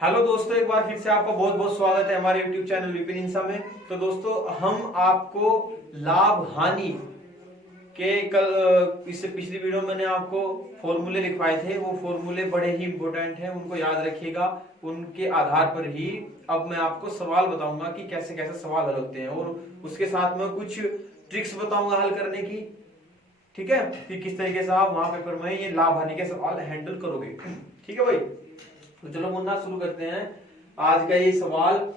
Hello दोस्तों, एक बार फिर से आपका बहुत बहुत स्वागत है हमारे YouTube चैनल विपिन इंसा में। तो दोस्तों, हम आपको लाभ हानि के कल इससे पिछली वीडियो में मैंने आपको फॉर्मूले लिखवाए थे। वो फॉर्मूले बड़े ही इंपॉर्टेंट हैं, उनको याद रखिएगा। उनके आधार पर ही अब मैं आपको सवाल बताऊंगा कि कैसे कैसे सवाल हल होते हैं, और उसके साथ में कुछ ट्रिक्स बताऊंगा हल करने की। ठीक है, कि किस तरीके से आप वहां पेपर में ये लाभ हानि के सवाल हैंडल करोगे। ठीक है भाई, तो चलो मुन्ना शुरू करते हैं आज का ये सवाल।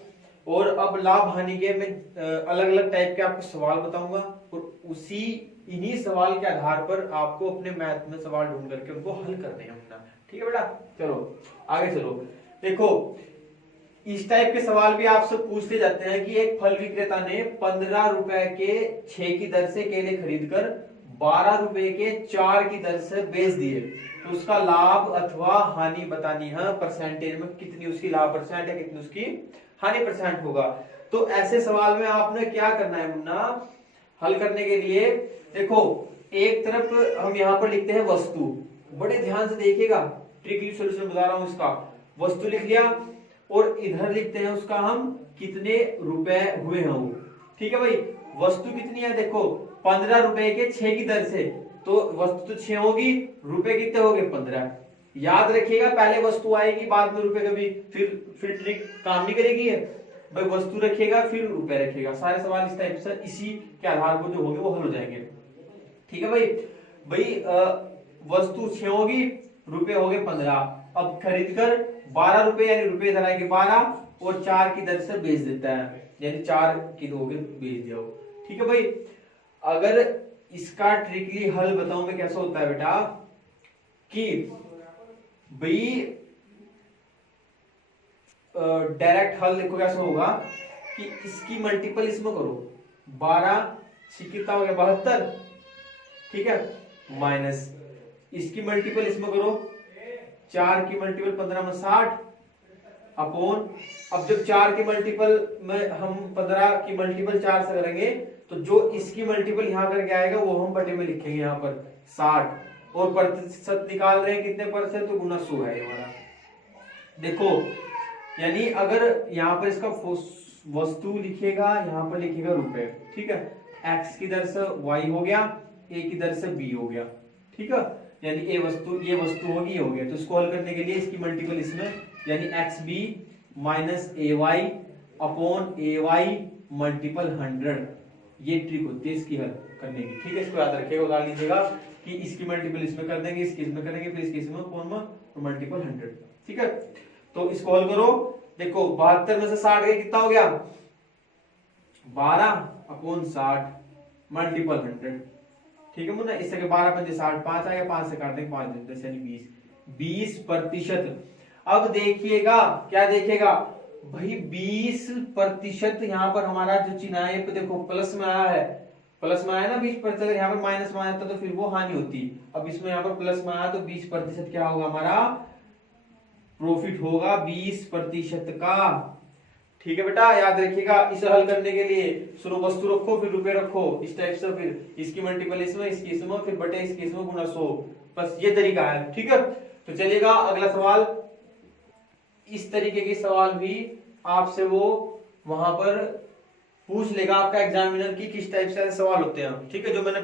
और अब लाभ हानि के मैं अलग अलग टाइप के आपको सवाल बताऊंगा, और उसी इन्हीं सवाल के आधार पर आपको अपने मैथ में सवाल ढूंढ करके उनको हल करने हैं मुन्ना। ठीक है बेटा, चलो आगे चलो। देखो, इस टाइप के सवाल भी आपसे पूछते जाते हैं कि एक फल विक्रेता ने 15 रुपए के 6 की दर से केले खरीदकर 12 रुपए के 4 की दर से बेच दिए, तो उसका लाभ अथवा हानि बतानी है। परसेंटेज में कितनी उसकी लाभ परसेंट है, कितनी उसकी हानि परसेंट होगा। तो ऐसे सवाल में आपने क्या करना है मुन्ना, हल करने के लिए देखो, एक तरफ हम यहाँ पर लिखते हैं वस्तु। बड़े ध्यान से देखिएगा, ट्रिकली सॉल्यूशन बता रहा हूं इसका। वस्तु लिख लिया, और इधर लिखते हैं उसका हम कितने रुपए हुए हैं वो। ठीक है भाई, वस्तु कितनी है देखो, 15 रुपए के 6 की दर से, तो वस्तु तो 6 होगी, रुपए कितने हो गए 15। याद रखिएगा, पहले वस्तु आएगी बाद में रुपए, कभी फिर ट्रिक काम नहीं करेगी है भाई। वस्तु रखिएगा फिर रुपए रखिएगा, सारे सवाल इस टाइप से इसी के आधार पर जो होंगे वो हल हो जाएंगे। ठीक है भाई। वस्तु 6 होगी, रुपए हो गए 15। अब खरीद कर 12 रुपए, यानी रुपए इधर आएंगे 12, और 4 की दर से बेच देता है, यानी 4 किलो हो गए, बेच दिया। ठीक है भाई, अगर इसका ट्रिकली हल बताऊं मैं कैसा होता है बेटा, कि भाई डायरेक्ट हल देखो कैसा होगा कि इसकी मल्टीपल इसमें करो, 12 कितना हो गया 72। ठीक है, माइनस इसकी मल्टीपल इसमें करो, 4 की मल्टीपल 15 में 60 अपॉन। अब जब 4 की मल्टीपल में हम 15 की मल्टीपल 4 से करेंगे, तो जो इसकी मल्टीपल यहां करके आएगा वो हम बटे में लिखेंगे यहाँ पर 60, और प्रतिशत निकाल रहे हैं कितने परसेंट, तो गुना 100 है ये वाला। देखो, यानी अगर यहाँ पर इसका वस्तु लिखेगा, यहाँ पर लिखेगा रुपए। ठीक है, x की दर से y हो गया, a की दर से b हो गया। ठीक है, यानी ये वस्तु होगी, ये हो गया। तो इसको हल करने के लिए इसकी मल्टीपल इसमें, यानी xb minus ay upon ay multiple 100। ये ट्रिक होती है इसकी हल करने की। ठीक है, इसको याद रखिएगा, उतार लीजिएगा कि इसकी मल्टीपल इसमें कर देंगे, इसकी इसमें करेंगे, फिर इसकी इसमें कौन में मल्टीपल 100। ठीक है, तो इसको हल करो। देखो, 72 में से 60 गए, कितना हो गया 12 अपॉन 60 मल्टीपल 100। ठीक है मुन्ना, इससे 12 पंजे 60, 5 आएगा, 5 से काट देंगे 5 10 यानी 20%। अब देखिएगा क्या देखेगा भाई, 20%। यहाँ पर हमारा जो चिन्ह है देखो प्लस में आया है, प्लस में आया ना 20%। यहाँ पर माइनस में आया था तो फिर वो हानि होती। अब इसमें यहाँ पर प्लस में आया तो 20% क्या होगा हमारा प्रॉफिट होगा 20% का। ठीक है बेटा, याद रखिएगा। इसे हल करने के लिए शुरू वस्तु रखो, फिर रुपए रखो, इस टाइप से, फिर इसकी मल्टीपल इसमें, इसकी इसमें, फिर बटे इसकी इसमें, गुना 100। बस ये तरीका है। ठीक है, तो चलिएगा अगला सवाल। इस तरीके के सवाल भी आपसे वो वहां पर पूछ लेगा आपका एग्जामिनर की किस टाइप से सवाल होते हैं। ठीक है, जो मैंने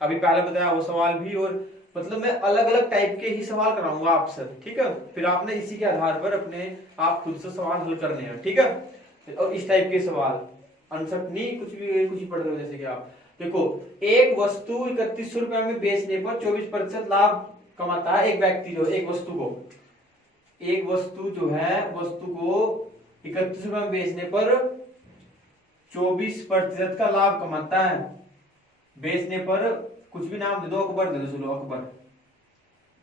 अभी पहले बताया वो सवाल भी, और मतलब मैं अलग अलग टाइप के ही सवाल कराऊंगा आपसे। ठीक है, फिर आपने इसी के आधार पर अपने आप खुद से सवाल हल करने हैं। ठीक है, और इस टाइप के सवाल आंसर नहीं, कुछ ही पढ़ रहे हो। जैसे कि आप देखो, एक वस्तु 3100 रुपए में बेचने पर 24% लाभ कमाता है। एक व्यक्ति जो एक वस्तु को 31 रुपए में बेचने पर 24% का लाभ कमाता है। बेचने पर कुछ भी नाम दे दो, अकबर दे दो, चलो अकबर।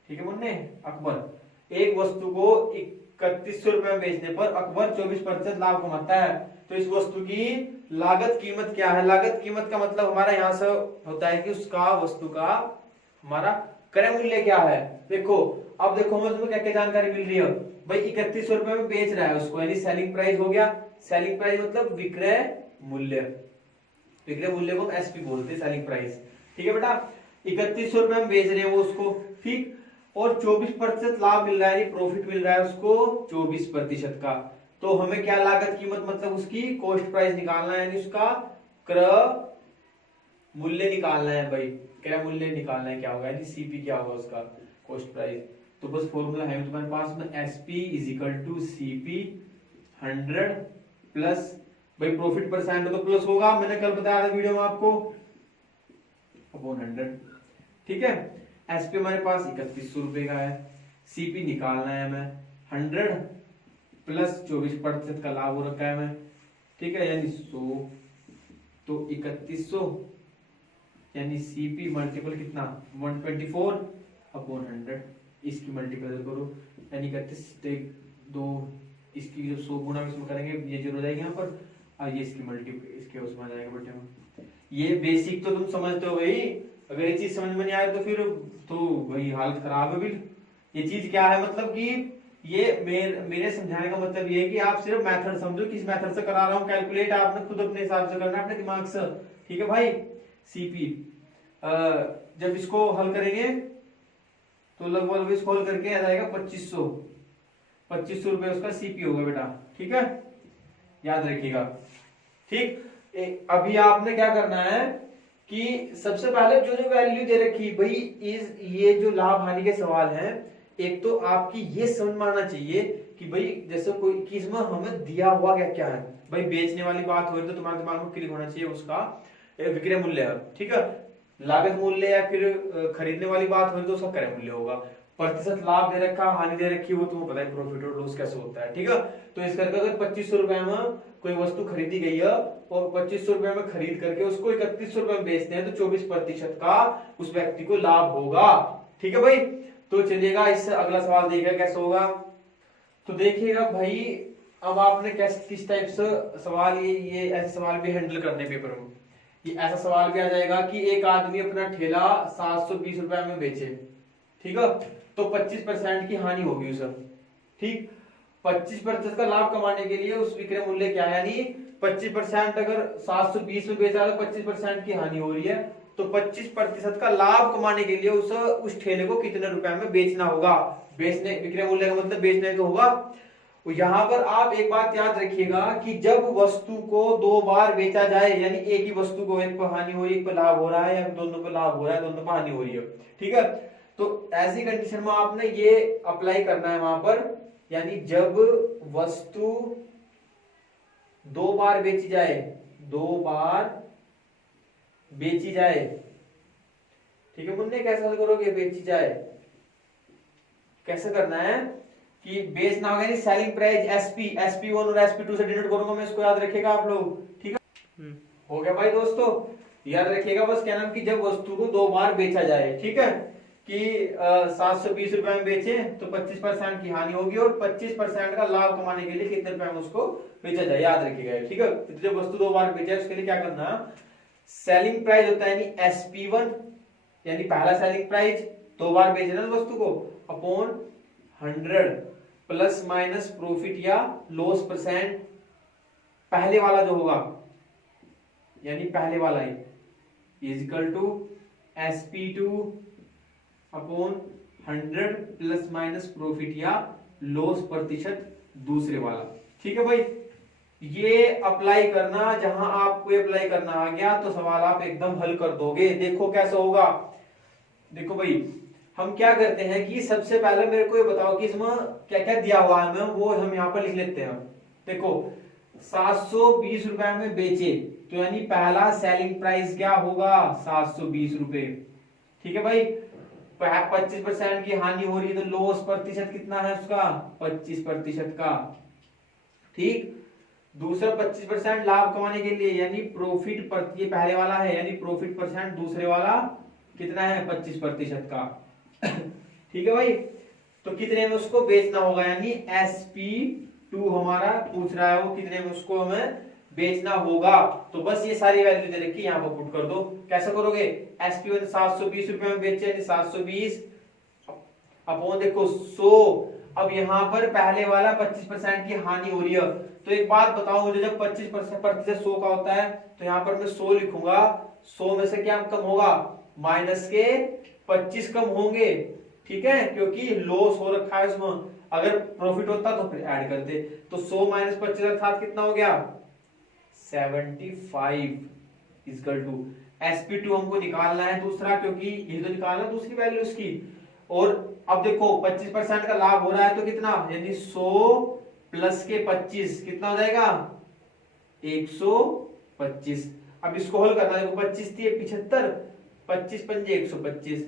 ठीक है मुन्ने, अकबर। एक वस्तु को 3100 रुपए में बेचने पर अकबर 24% लाभ कमाता है। तो इस वस्तु की लागत कीमत क्या है? लागत कीमत का मतलब हमारा यहाँ से होता है कि उसका वस्तु का हमारा क्रय मूल्य क्या है। देखो, अब देखो हमें तुम्हें क्या क्या जानकारी मिल रही है भाई। 3100 रुपए में बेच रहा है उसको, यानी सेलिंग प्राइस हो गया। सेलिंग प्राइस मतलब विक्रय मूल्य, विक्रय मूल्य को एसपी बोलते हैं, सेलिंग प्राइस। ठीक है बेटा, 3100 रुपए में बेच रहे हैं वो उसको। ठीक, और 24% लाभ मिल रहा है, प्रॉफिट मिल रहा है उसको 24% का। तो हमें क्या लागत कीमत मतलब उसकी कॉस्ट प्राइस निकालना है, यानी उसका क्रय मूल्य निकालना है भाई। क्रय मूल्य निकालना है, क्या होगा यानी सीपी क्या होगा उसका कॉस्ट प्राइस। तो बस फॉर्मूला है तुम्हारे पास में, SP is equal to CP 100 plus भाई प्रॉफिट परसेंट तो प्लस होगा, मैंने कल बताया था वीडियो में आपको, अपॉन 100। ठीक है, एसपी हमारे पास 3100 रुपए का है, सीपी निकालना है हमें 100 प्लस 24% का लाभ हो रखा है हमें, ठीक है, यानी 100। तो 3100 यानी सीपी मल्टीपल कितना 124 अपॉन 100, इसकी मल्टीपल करो यानी 31 2, इसकी जब 100 गुना इसमें करेंगे ये जीरो हो जाएगी यहाँ पर, और ये इसकी मल्टीपल इसके उसमें आ जाएगा बटे में। ये बेसिक तो तुम समझते हो भाई, अगर ये चीज समझ में नहीं आए तो फिर तो भाई हालत खराब है बिल। ये चीज क्या है मतलब कि ये मेरे समझाने का मतलब ये है कि आप सिर्फ मेथड समझो, किस मेथड से करा रहा हूँ, कैलकुलेट आपने खुद अपने हिसाब से करना है अपने दिमाग से, ठीक है भाई। सीपी जब इसको हल करेंगे तो लगभग इसको हल करके आ जाएगा 2500 रुपए उसका सीपी होगा बेटा, ठीक है, याद रखिएगा। ठीक, अभी आपने क्या करना है कि सबसे पहले जो जो वैल्यू दे रखी भाई इस ये जो लाभ हानि के सवाल हैं, एक तो आपकी ये समझ में आना चाहिए कि भाई जैसे कोई किस्म हमें दिया हुआ क्या क्या है भाई, बेचने वाली बात हो रही तो तुम्हारे दिमाग में क्लिक होना चाहिए उसका विक्रय मूल्य है, ठीक है, लागत मूल्य या फिर खरीदने वाली बात हो रही तो उसका क्रय मूल्य होगा, प्रतिशत लाभ दे रखा हानि दे रखी वो तुम्हें पता है प्रॉफिट और लॉस कैसे होता है, ठीक है। तो इस करके अगर 2500 रुपए में कोई वस्तु खरीदी गई है और 2500 रुपए में खरीद करके उसको 3100 रुपए में बेचते हैं तो 24% का उस व्यक्ति को लाभ होगा, ठीक है भाई। तो चलिएगा इससे अगला सवाल देखिएगा कैसे होगा। तो देखिएगा भाई अब आपने किस टाइप से सवाल ये ऐसे सवाल भी हैंडल करने पेपर में, ये ऐसा सवाल भी आ जाएगा कि एक आदमी अपना ठेला 720 रुपए में बेचे, ठीक है, तो 25% की हानि होगी उसे, ठीक, 25% का लाभ कमाने के लिए उस विक्रय मूल्य क्या है, यानी 25% अगर 720 में बेचा तो 25% की हानि हो रही है, तो 25% का लाभ कमाने के लिए उसे उस ठेले को कितने रुपए में बेचना होगा, बेचने विक्रय मूल्य का मतलब बेचने तो होगा। यहाँ पर आप एक बात याद रखिएगा कि जब वस्तु को दो बार बेचा जाए, यानी एक ही वस्तु को एक पर हानि हो रही है एक पर लाभ हो रहा है, या दोनों पर लाभ हो रहा है दोनों पर हानि हो रही है, ठीक है, तो ऐसी कंडीशन में आपने ये अप्लाई करना है वहां पर, यानी जब वस्तु दो बार बेची जाए, दो बार बेची जाए, ठीक है मुन्ने कैसे हल करोगे, बेची जाए कैसे करना है कि बेचना होगा यानी सेलिंग प्राइस SP1 और SP2 से डिनोट करूंगा मैं, इसको याद रखिएगा आप लोग, ठीक है। हो गया भाई दोस्तों, याद रखिएगा बस क्या नाम कि जब वस्तु को दो बार बेचा जाए, ठीक है, कि 720 रुपए में बेचे तो 25% की हानि होगी और 25% का लाभ कमाने के लिए कितने रुपए में उसको बेचा जाए, याद रखिएगा, ठीक है। तो जब वस्तु दो बार बेचा उसके लिए क्या करना, सेलिंग प्राइस होता है यानी SP1 यानी पहला सेलिंग प्राइस, दो बार बेचे ना वस्तु को, अपॉन 100 प्लस माइनस प्रॉफिट या लॉस परसेंट, पहले वाला जो होगा यानी पहले वाला ही is equal to SP2 upon 100 plus minus profit या लॉस प्रतिशत दूसरे वाला, ठीक है भाई। ये अप्लाई करना, जहां आपको अप्लाई करना आ गया तो सवाल आप एकदम हल कर दोगे। देखो कैसे होगा, देखो भाई हम क्या करते हैं कि सबसे पहले मेरे को ये बताओ कि इसमें क्या क्या दिया हुआ है, हमें वो हम यहाँ पर लिख लेते हैं। देखो 720 रुपए में बेचे तो यानी पहला सेलिंग प्राइस क्या होगा 720 रुपए, ठीक है भाई। 25% की हानि हो रही है तो लॉस प्रतिशत कितना है उसका 25% का, ठीक। दूसरा 25% लाभ कमाने के लिए यानी प्रॉफिट पर, ये पहले वाला है यानी प्रॉफिट परसेंट दूसरे वाला कितना है 25% का, ठीक है भाई। तो कितने में उसको बेचना होगा यानी SP2 हमारा पूछ रहा है वो कितने में उसको हमें बेचना होगा। तो बस ये सारी वैल्यू दे रखी यहाँ पर पुट कर दो। कैसे करोगे, SP1 720 रुपए में बेचे यानी 720 अपॉन देखो 100। अब यहाँ पर पहले वाला 25% की हानि हो रही है, तो एक बात बताओ मुझे, जब 25% 100 का होता है तो यहाँ पर मैं 100 लिखूंगा, 100 में से क्या कम होगा माइनस के 25 कम होंगे, ठीक है, क्योंकि लॉस हो रखा है उसमें, अगर प्रॉफिट होता तो फिर ऐड करते। तो 100 माइनस 25 अर्थात कितना हो गया 75 इक्वल टू sp2 हमको निकालना है दूसरा, क्योंकि ये तो निकालना दूसरी वैल्यू उसकी। और अब देखो 25% का लाभ हो रहा है तो कितना, यानी 100 प्लस के 25 कितना हो जाएगा 125। अब इसको हल करना, देखो 25 थी 75, 25 पंजे 125,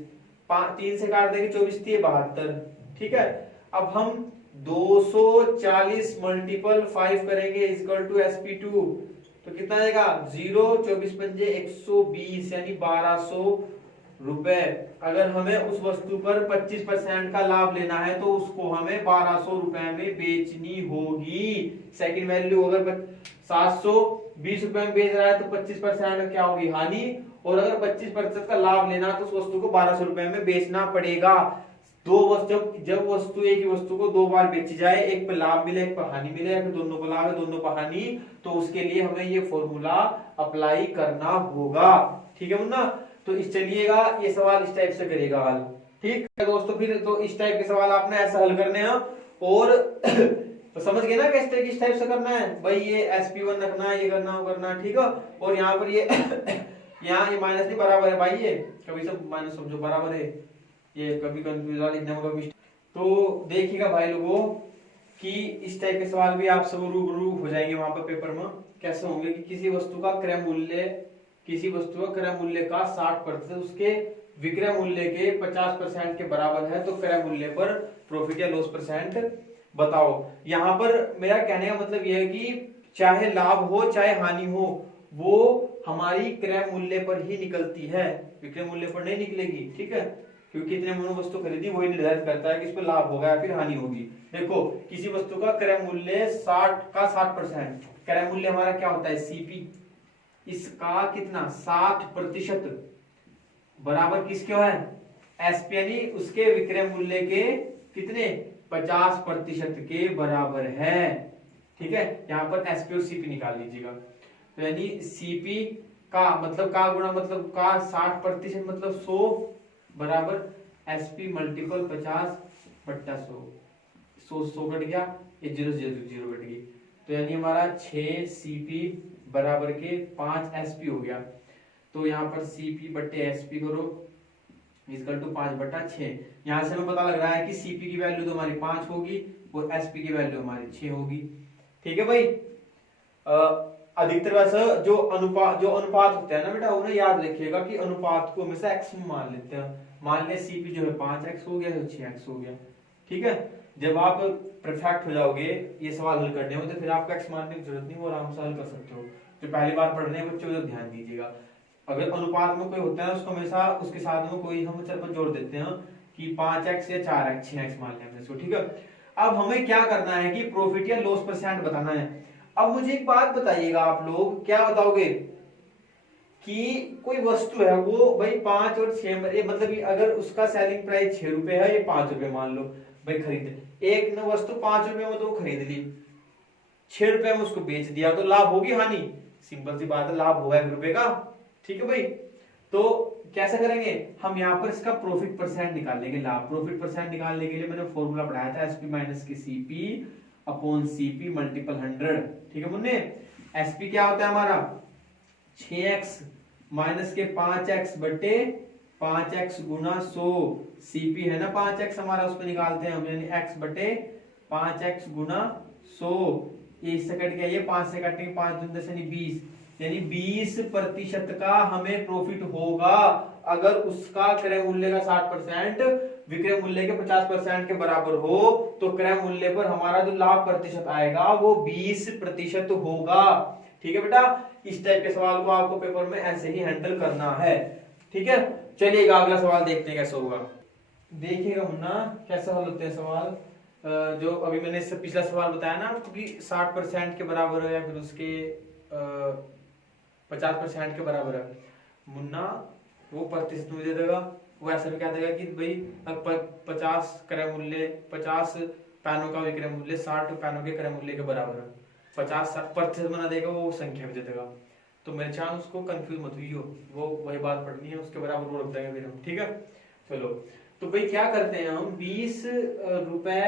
3 से काट देंगे 24 थी 72। ठीक है, अब हम 240 मल्टीपल 5 करेंगे इक्वल टू sp2, तो कितना आएगा 0, 24 पंजे 120 यानी 1200 रुपए। अगर हमें उस वस्तु पर 25% का लाभ लेना है तो उसको हमें 1200 रुपए में बेचनी होगी। सेकंड वैल्यू अगर 720 रुपए में बेच रहा है तो 25% क्या होगी हानि, और अगर 25% का लाभ लेना है तो उस वस्तु को 1200 रुपए में बेचना पड़ेगा। दो वस्तु, जब वस्तु एक ही वस्तु को दो बार बेची जाए, एक पे लाभ मिले एक पे हानि मिले, या फिर दोनों को लाभ है दोनों को हानि, तो उसके लिए हमें ये फॉर्मूला अप्लाई करना होगा। ठीक है मुन्ना, तो इस चलिएगा ये सवाल इस टाइप से करेगा हल। ठीक है दोस्तों, फिर तो इस टाइप के सवाल आपने ऐसा हल करने हैं, और तो समझ गए ना किस टाइप से करना है भाई, ये sp1 रखना है, ये करना वो करना, ठीक है। और यहाँ पर ये यहाँ ये माइनस नहीं बराबर है भाई, ये कभी सब माइनस समझो बराबर है, ये कभी कंफ्यूज लिखने में कभी। तो देखिएगा भाई लोगों कि इस टाइप के सवाल भी आप सब रूबरू हो जाएंगे वहां पर पेपर में। कैसे होंगे कि किसी वस्तु का क्रय मूल्य, किसी वस्तु का क्रय मूल्य का 60% उसके विक्रय मूल्य के 50% के बराबर है, तो क्रय मूल्य पर प्रॉफिट या लॉस परसेंट बताओ। यहाँ पर मेरा कहने का मतलब यह है कि चाहे लाभ हो चाहे हानि हो, वो हमारी क्रय मूल्य पर ही निकलती है, विक्रय मूल्य पर नहीं निकलेगी। ठीक है, क्योंकि कितने में वस्तु खरीदी वही निर्धारित करता है कि इस पर लाभ होगा या फिर हानि होगी। देखो किसी वस्तु का क्रय मूल्य 60 का 60%, क्रय मूल्य हमारा क्या होता है सीपी, इसका कितना 60% बराबर किसके है एसपी, यानी उसके विक्रय मूल्य के कितने 50% के बराबर है। ठीक है, यहाँ पर एसपी और सीपी निकाल लीजिएगा। तो यानी सीपी का मतलब का गुणा मतलब का 60% मतलब 100 बराबर एसपी मल्टीपल 50/100, 100 कट गया, ये 0 कट गई, तो यानी हमारा 6 सीपी बराबर के 5 एसपी हो गया। तो यहाँ पर सीपी बट्टे एसपी करो इक्वल टू 5/6। यहाँ से हमें पता लग रहा है कि सीपी की वैल्यू तो हमारी 5 होगी और एसपी की वैल्यू हमारी 6 होगी। ठीक है भाई, अधिकतर वैसे जो अनुपात होते हैं ना बेटा, उन्हें याद रखिएगा कि अनुपात को हमेशा एक्स में मान लेते हैं। मान ले सीपी जो है 5x हो गया तो 6x हो गया। ठीक है, जब आप परफेक्ट हो जाओगे ये सवाल हल करने में तो फिर आपको एक्स मानने की जरूरत नहीं, वो आराम से हल कर सकते हो। जो पहली बार पढ़ रहे हैं बच्चों, तो ध्यान दीजिएगा, अगर अनुपात में कोई होता है उसको हमेशा उसके साथ में कोई हम चर पर जोड़ देते हैं कि 5x या 4x 6x मान लें इसको। ठीक है, अब हमें क्या करना है कि प्रॉफिट या लॉस परसेंट बताना है। अब मुझे एक बात बताइएगा, आप लोग क्या बताओगे कि कोई वस्तु है वो भाई 5 और 6 मतलब अगर उसका सेलिंग प्राइस 6 रुपए है, ये 5 रुपए मान लो भाई खरीदे, एक न वस्तु 5 रुपए में तो वो खरीद ली, 6 रुपए में उसको बेच दिया, तो लाभ होगी हानि, सिंपल सी बात है, लाभ होगा 1 रुपए का। ठीक है भाई, तो कैसे करेंगे हम, यहाँ पर इसका प्रॉफिट परसेंट निकालेंगे, लाभ प्रॉफिट परसेंट निकालने के लिए मैंने फॉर्मूला पढ़ाया था एसपी माइनस की सीपी अपॉन सीपी मल्टीपल 100। ठीक है मुन्ने, एसपी क्या होता है हमारा 6x माइनस के 5x बटे 5x गुना 100, सीपी है ना 5x हमारा, उसमें निकालते हैं हम, यानी x बटे 5x गुना 100, ये इससे कट गया, ये 5 से कटेंगे 5 दूनी 10 यानी 20, यानी 20% का हमें प्रॉफिट होगा अगर उसका क्रय मूल्य का 60% विक्रय मूल्य के 50% के बराबर हो, तो क्रय मूल्य पर हमारा जो लाभ प्रतिशत आएगा वो 20% होगा। ठीक है बेटा, इस टाइप के सवाल को आपको पेपर में ऐसे ही हैंडल करना है। ठीक है, चलिएगा अगला सवाल देखते हैं कैसे होगा। देखिएगा मुन्ना कैसे हल होते हैं सवाल, जो अभी मैंने इससे पिछला सवाल बताया ना आपको कि 60% के बराबर है या फिर उसके 50% के बराबर है, मुन्ना वो प्रतिशत में दे देगा, वो ऐसा भी कह देगा कि भाई 50 क्रय मूल्य 50 पैनों का विक्रय मूल्य 60 पैनों के क्रय मूल्य के बराबर है, 50-60% बना देगा, वो संख्या भी दे देगा। तो मेरे चांस उसको कंफ्यूज मत हुई हो, वो वही बात पढ़नी है, उसके बराबर वो रख देंगे फिर हम। ठीक है, चलो तो भाई क्या करते हैं हम, 20 रुपए,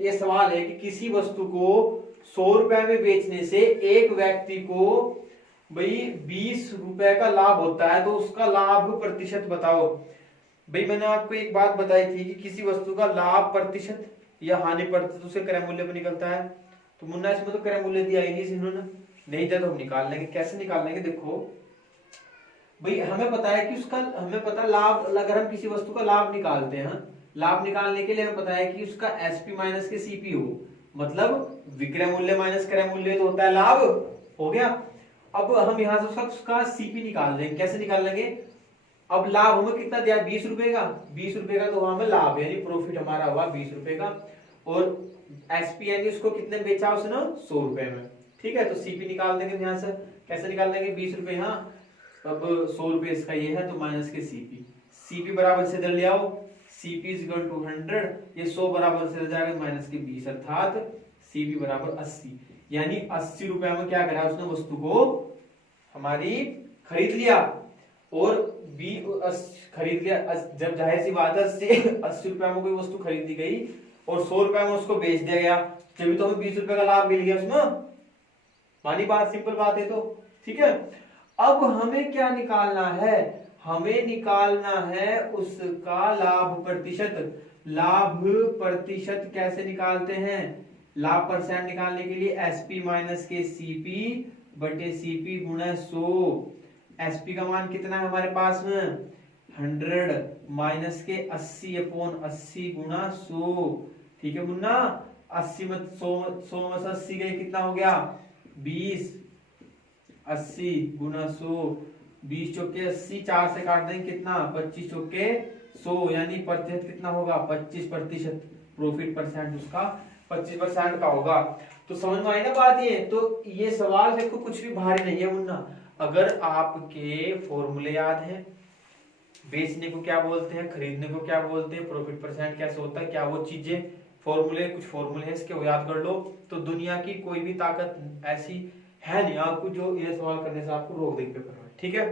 ये सवाल है कि किसी वस्तु को 100 रुपए में बेचने से एक व्यक्ति को भाई 20 रुपए का लाभ होता है, तो उसका लाभ प्रतिशत बताओ। भाई मैंने आपको एक बात बताई थी कि किसी वस्तु का लाभ प्रतिशत या हानि प्रतिशत उसे क्रय मूल्य पर निकलता है। तो मुन्ना इसमें तो क्रय मूल्य दिया ही नहीं इन्होंने, नहीं दिया तो हम निकाल लेंगे। कैसे निकाल लेंगे, देखो भाई हमें पता है कि उसका, हमें पता लाभ, अगर हम किसी वस्तु का लाभ निकालते हैं, लाभ निकालने के लिए हमें पता है कि उसका एसपी माइनस के सीपी हो, मतलब विक्रय मूल्य माइनस क्रय मूल्य तो होता है लाभ, हो गया। अब हम यहां से उसका सीपी निकाल देंगे। कैसे निकाल लेंगे, अब लाभ हमें कितना दिया, 20 रुपए का, 20 रुपए का तो हमें लाभ यानी प्रॉफिट हमारा हुआ 20 रुपए का, और एसपी यानी उसको कितने बेचा उसने, 100 रुपए में, ठीक है। तो सीपी निकाल देंगे यहां से। कैसे निकाल देंगे, 20 रुपए यहाँ, अब 100 रुपए इसका ये है, तो माइनस के सीपी, सीपी बराबर से इधर ले आओ, सीपी इज इक्वल टू 100, ये 100 बराबर से इधर जाएगा माइनस के 20, अर्थात सीपी बराबर 80, यानी 80 रुपए में क्या करा उसने, वस्तु को हमारी खरीद लिया, और खरीद लिया। जब जाहिर सी बात है 80 रुपए में कोई वस्तु खरीदी गई और 100 रुपए में उसको बेच दिया गया, तभी तो हमें 20 रुपए का लाभ मिल गया उसमें, मानी बात, सिंपल बात है। तो ठीक है, अब हमें क्या निकालना है, हमें निकालना है उसका लाभ प्रतिशत। लाभ प्रतिशत कैसे निकालते हैं, लाभ परसेंट निकालने के लिए एसपी माइनस के सीपी बटे सीपी गुणा 100। एसपी का मान कितना है हमारे पास में, 100, माइनस के 80 अपॉन 80 गुणा 100, ठीक है मुन्ना। 80 में 100 में से 80 गए, कितना हो गया 20, 80 गुना 100, 20 चौके 80, 4 से काट देंगे कितना, 25 चौके 100, यानी प्रतिशत कितना होगा, 25%, प्रॉफिट परसेंट उसका 25% का होगा। तो समझ में आई ना बात ये। तो ये सवाल देखो कुछ भी भारी नहीं है मुन्ना, अगर आपके फॉर्मूले याद है, बेचने को क्या बोलते हैं, खरीदने को क्या बोलते हैं, प्रॉफिट परसेंट कैसे होता है, क्या वो चीजें, फॉर्मूले, कुछ फॉर्मूले हैं इसके, वो याद कर लो, तो दुनिया की कोई भी ताकत ऐसी है नहीं आपको जो ये सवाल करने से आपको रोक देगी पेपर में, ठीक है।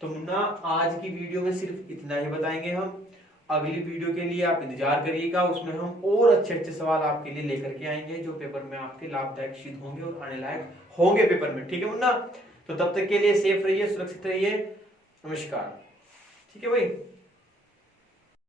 तो मुन्ना आज की वीडियो में सिर्फ इतना ही बताएंगे हम, अगली वीडियो के लिए आप इंतजार करिएगा, उसमें हम और अच्छे अच्छे सवाल आपके लिए लेकर के आएंगे जो पेपर में आपके लाभदायक सिद्ध होंगे और आने लायक होंगे पेपर में, ठीक है मुन्ना। तो तब तक के लिए सेफ रहिए, सुरक्षित रहिए, नमस्कार, ठीक है भाई।